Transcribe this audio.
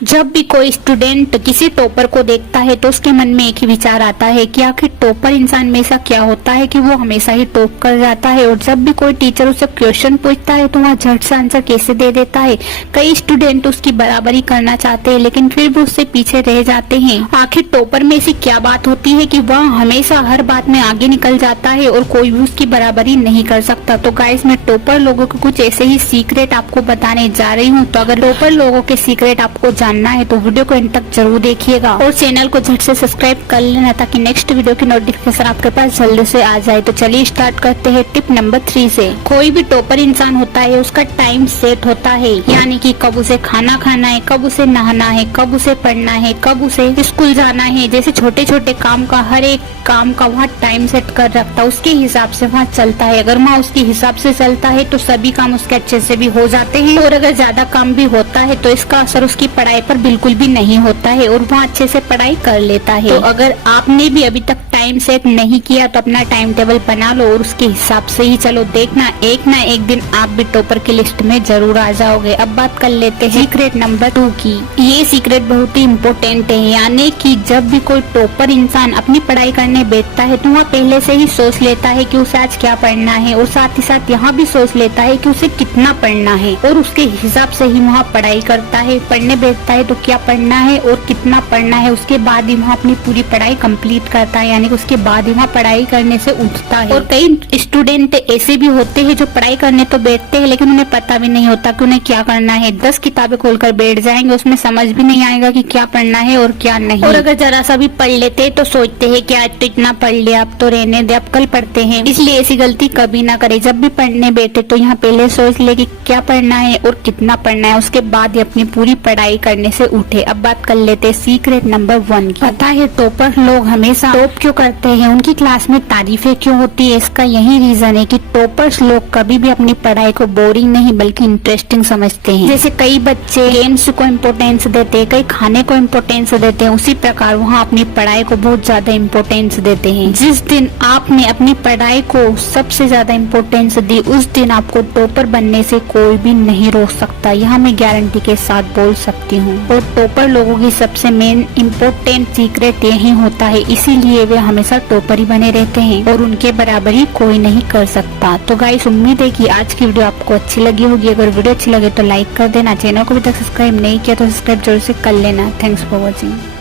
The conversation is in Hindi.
जब भी कोई स्टूडेंट किसी टॉपर को देखता है तो उसके मन में एक ही विचार आता है कि आखिर टॉपर इंसान में ऐसा क्या होता है कि वो हमेशा ही टॉप कर जाता है। और जब भी कोई टीचर उससे क्वेश्चन पूछता है तो वह झट से आंसर कैसे दे देता है। कई स्टूडेंट उसकी बराबरी करना चाहते हैं लेकिन फिर भी उससे पीछे रह जाते हैं। आखिर टॉपर में ऐसी क्या बात होती है कि वह हमेशा हर बात में आगे निकल जाता है और कोई भी उसकी बराबरी नहीं कर सकता। तो गाइस, मैं टॉपर लोगों के कुछ ऐसे ही सीक्रेट आपको बताने जा रही हूँ। तो अगर टॉपर लोगों के सीक्रेट आपको जानना है तो वीडियो को एंड तक जरूर देखिएगा और चैनल को झट से सब्सक्राइब कर लेना ताकि नेक्स्ट वीडियो की नोटिफिकेशन आपके पास जल्दी से आ जाए। तो चलिए स्टार्ट करते हैं टिप नंबर 3 से। कोई भी टॉपर इंसान होता है उसका टाइम सेट होता है, यानी कि कब उसे खाना खाना है, कब उसे नहाना है, कब उसे पढ़ना है, कब उसे स्कूल जाना है। जैसे छोटे छोटे काम का हर एक काम का वहाँ टाइम सेट कर रखता है, उसके हिसाब से वहाँ चलता है। अगर वहाँ उसके हिसाब से चलता है तो सभी काम उसके अच्छे से भी हो जाते हैं और अगर ज्यादा काम भी होता है तो इसका असर उसकी पढ़ाई पर बिल्कुल भी नहीं होता है और वहाँ अच्छे से पढ़ाई कर लेता है। तो अगर आपने भी अभी तक टाइम सेट नहीं किया तो अपना टाइम टेबल बना लो और उसके हिसाब से ही चलो, देखना एक ना एक दिन आप भी टॉपर की लिस्ट में जरूर आ जाओगे। अब बात कर लेते हैं सीक्रेट नंबर 2 की। ये सीक्रेट बहुत ही इम्पोर्टेंट है, यानी कि जब भी कोई टॉपर इंसान अपनी पढ़ाई करने बैठता है तो वह पहले से ही सोच लेता है कि उसे आज क्या पढ़ना है और साथ ही साथ यहाँ भी सोच लेता है कि उसे कितना पढ़ना है और उसके हिसाब से ही वहाँ पढ़ाई करता है। पढ़ने बैठता है तो क्या पढ़ना है और कितना पढ़ना है, उसके बाद ही वहाँ अपनी पूरी पढ़ाई कंप्लीट करता है, यानी कि उसके बाद ही वहाँ पढ़ाई करने से उठता है। और कई स्टूडेंट ऐसे भी होते हैं जो पढ़ाई करने तो बैठते हैं लेकिन उन्हें पता भी नहीं होता कि उन्हें क्या करना है। 10 किताबें खोलकर बैठ जाएंगे, उसमें समझ भी नहीं आएगा कि क्या पढ़ना है और क्या नहीं। और अगर जरा सा भी पढ़ लेते हैं तो सोचते हैं कि आज तो इतना पढ़ लिया, अब तो रहने दे, अब कल पढ़ते हैं। इसलिए ऐसी गलती कभी ना करे। जब भी पढ़ने बैठे तो यहाँ पहले सोच ले कि क्या पढ़ना है और कितना पढ़ना है, उसके बाद ही अपनी पूरी पढ़ाई करने से उठे। अब बात कर लेते हैं सीक्रेट नंबर 1 की। पता है टॉपर लोग हमेशा टॉप क्यों करते हैं, उनकी क्लास में तारीफें क्यों होती है? इसका यही रीजन है कि टॉपर्स लोग कभी भी अपनी पढ़ाई को बोरिंग नहीं बल्कि इंटरेस्टिंग समझते हैं। जैसे कई बच्चे गेम्स को इम्पोर्टेंस देते हैं, कई खाने को इम्पोर्टेंस देते हैं, उसी प्रकार वहाँ अपनी पढ़ाई को बहुत ज्यादा इम्पोर्टेंस देते हैं। जिस दिन आपने अपनी पढ़ाई को सबसे ज्यादा इम्पोर्टेंस दी उस दिन आपको टॉपर बनने से कोई भी नहीं रोक सकता, यह मैं गारंटी के साथ बोल सकती हूँ। और टॉपर लोगों की सबसे मेन इम्पोर्टेंट सीक्रेट यही होता है, इसीलिए वे हमेशा टॉपर ही बने रहते हैं और उनके बराबरी कोई नहीं कर सकता। तो गाइस, उम्मीद है कि आज की वीडियो आपको अच्छी लगी होगी। अगर वीडियो अच्छी लगे तो लाइक कर देना, चैनल को अभी तक सब्सक्राइब नहीं किया तो सब्सक्राइब जरूर से कर लेना। Thanks for watching.